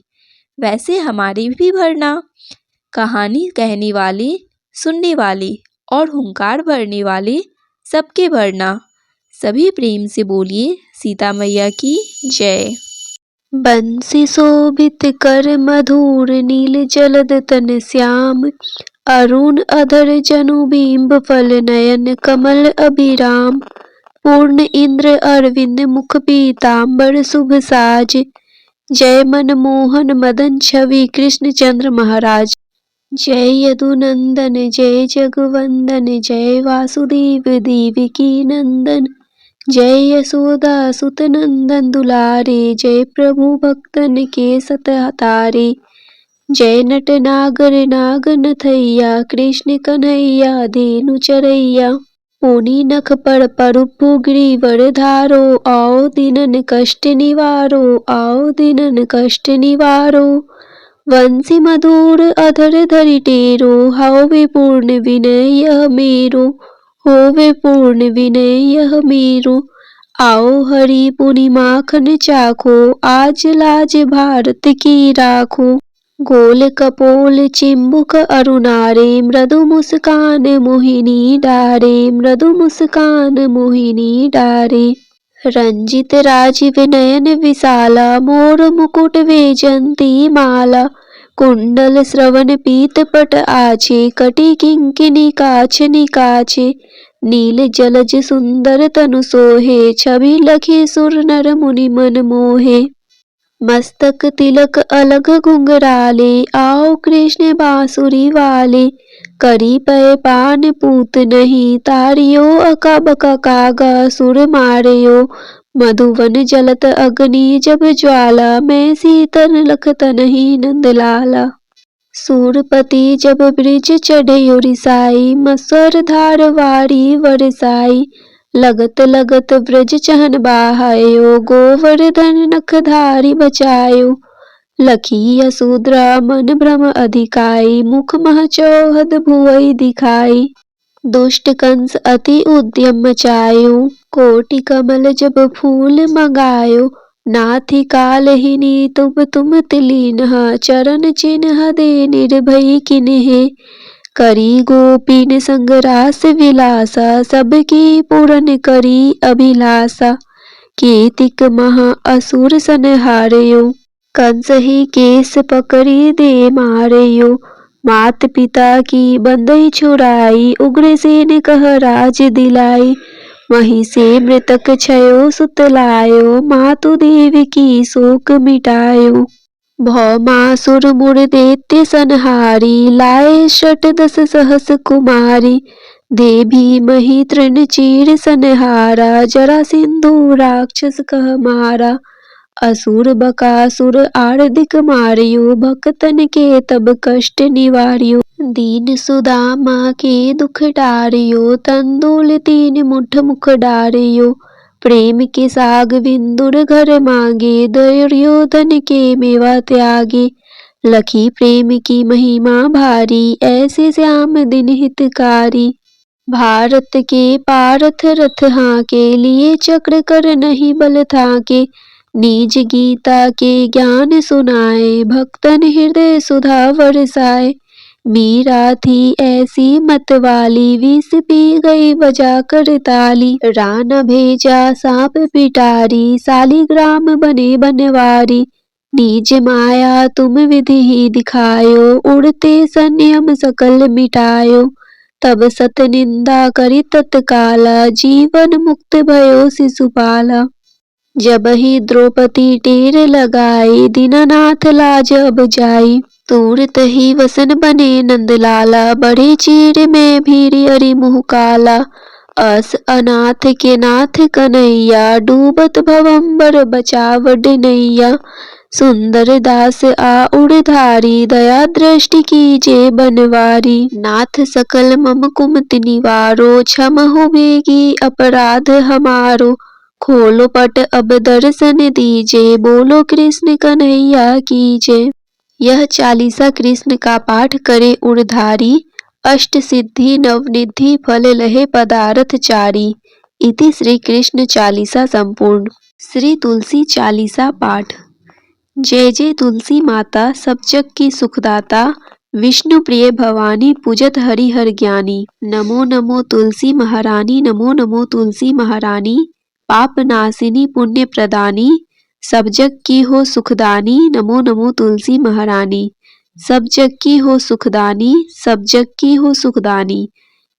वैसे हमारे भी भरना। कहानी कहने वाले, सुनने वाले और हुंकार भरने वाले सबके भरना। सभी प्रेम से बोलिए सीता मैया की जय। बंसी शोभित कर मधुर नील जलद तन श्याम, अरुण अधर जनु बिंब फल नयन कमल अभिराम, पूर्ण इंद्र अरविंद मुख पीतांबर शुभ साज, जय मनमोहन मदन छवि कृष्ण चंद्र महाराज, जय यदुनंदन जय जगवंदन, जय वासुदेव देवकी नंदन, जय यशोदा सुत नंदन दुलारे, जय प्रभु भक्तन के सततारे, जय नट नागर नागनथैया, कृष्ण कन्हैया धेनु चरैया, पुनि नख पर परुपु गिरिवर धारो, आओ दीनन कष्ट निवारो, आओ दीनन कष्ट निवारो, वंशी मधुर अधर धरि टेरो, होवे पूर्ण विनय यह मेरो, होवे पूर्ण विनय यह मेरो, आओ हरि पुनि माखन चाखो, आज लाज भारत की राखो, गोल कपोल चिंबुक अरुणारे, मृदु मुस्कान मोहिनी डारे, मृदु मुस्कान मोहिनी डारे, रंजित राजीव नयन विशाला, मोर मुकुट वेजंती माला, कुंडल श्रवण पीत पट आछे, कटि किंकिनी काछ निकाछे, नील जलज सुंदर तनु सोहे, छवि लखी सुर नर मुनि मन मोहे, मस्तक तिलक अलग घुंघराले, आओ कृष्ण बांसुरी वाले, करी पय पान पूत नहीं, तारियो अका बका कागा सुर मारियो, मधुवन जलत अग्नि जब ज्वाला, मैं सीतन लखत नहीं नंदलाला, सूरपति जब ब्रिज चढ़यो रिसाई, मस्वर धार वारी वरसाई, लगत लगत ब्रज चहन बाहायो, गोवर्धन नख धारी बचायो, लखी यशोद्रा मन भ्रम अधिकाई, मुख मह चौहद भुवई दिखाई, दुष्ट कंस अति उद्यम मचायो, कोटि कमल जब फूल मंगायो, नाथि कालहिनी तुम तिलीनहा, चरण चिन्ह दे निर्भय किन्हे, करी गोपीन संग रास विलासा, सबकी पूरन करी अभिलाषा, कीतिक महा असुर संहारयो, कंस ही केस पकड़ी दे मारयो, मात पिता की बंदई छुड़ाई, उग्रसेन कह राज दिलाई, वहीं से मृतक छयो सुत लायो, मातु देव की शोक मिटायो, भौमासुर मुर दैत्य संहारी, लाए शत दस सहस कुमारी, देवी मही तृण चीर संहारा, जरा सिंधु राक्षस कह मारा, असुर बकासुर आर्दिक मारियो, भक्तन के तब कष्ट निवारियो। दीन सुदामा के दुख डारियो, तंदूल 3 मुठ मुख डारियो। प्रेम के साग विंदुर घर मांगे, दुर्योधन के मेवा त्यागे। लखी प्रेम की महिमा भारी, ऐसे श्याम दिन हितकारी। भारत के पारथ रथ हाके, लिए चक्र कर नहीं बल थाके। निज गीता के ज्ञान सुनाए, भक्तन हृदय सुधा बरसाए। मीरा थी ऐसी मतवाली, विष पी गई बजा कर ताली। रान भेजा सांप पिटारी, सालिग्राम बने बनवारी। निज माया तुम विधि ही दिखायो, उड़ते संयम सकल मिटायो। तब सत निंदा करी तत्काला, जीवन मुक्त भयो शिशुपाला। जब ही द्रौपदी टेर लगाई, दीनानाथ लाज अब जाई। तुरत ही वसन बने नंदलाला, बढ़े चीर में भीरी अरि मुँह काला। अस अनाथ के नाथ कन्हैया, डूबत भवंबर बचावड नैया। सुंदर दास आ उड़धारी, दया दृष्टि कीजे बनवारी। नाथ सकल मम कुमति निवारो, क्षम हो बेगी अपराध हमारो। खोलो पट अब दर्शन दीजे, बोलो कृष्ण कन्हैया कीजे। यह चालीसा कृष्ण का पाठ करे उड़धारी, अष्ट सिद्धि नवनिधि फल लहे पदारथ चारी। इति श्री कृष्ण चालीसा संपूर्ण। श्री तुलसी चालीसा पाठ। जय जय तुलसी माता, सब जग की सुखदाता। विष्णु प्रिय भवानी, पूजत हरि हर ज्ञानी। नमो नमो तुलसी महारानी, नमो नमो तुलसी महारानी। पाप नाशिनी पुण्य प्रदानी, सब जग की हो सुखदानी। नमो नमो तुलसी महारानी, सब जग की हो सुखदानी, सब जग की हो सुखदानी।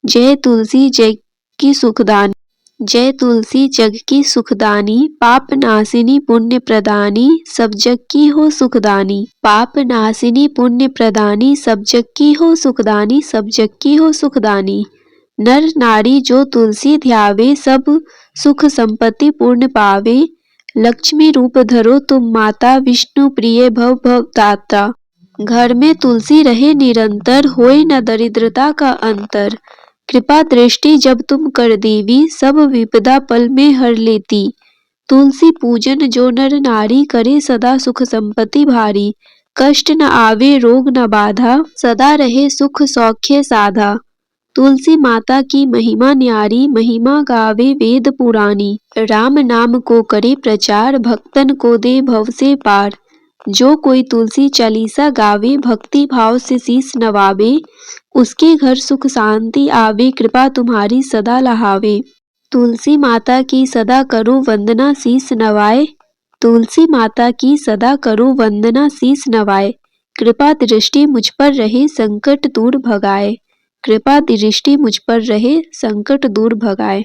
जय तुलसी जग की सुखदानी, जय तुलसी जग की सुखदानी। पाप नाशिनी पुण्य प्रदानी, सब जग की हो सुखदानी। पाप नाशिनी पुण्य प्रदानी, सब जग की हो सुखदानी, सब जग की हो सुखदानी। नर नारी जो तुलसी ध्यावे, सब सुख संपत्ति पूर्ण पावे। लक्ष्मी रूप धरो तुम माता, विष्णु प्रिय भव भव दाता। घर में तुलसी रहे निरंतर, होए न दरिद्रता का अंतर। कृपा दृष्टि जब तुम कर देवी, सब विपदा पल में हर लेती। तुलसी पूजन जो नर नारी, करे सदा सुख संपत्ति भारी। कष्ट न आवे रोग न बाधा, सदा रहे सुख सौख्य साधा। तुलसी माता की महिमा न्यारी, महिमा गावे वेद पुरानी। राम नाम को करे प्रचार, भक्तन को दे भव से पार। जो कोई तुलसी चालीसा गावे, भक्ति भाव से शीस नवावे। उसके घर सुख शांति आवे, कृपा तुम्हारी सदा लहावे। तुलसी माता की सदा करो वंदना, शीस नवाए। तुलसी माता की सदा करो वंदना, शीस नवाए। कृपा दृष्टि मुझ पर रहे, संकट दूर भगाए। कृपा दृष्टि मुझ पर रहे, संकट दूर भगाए।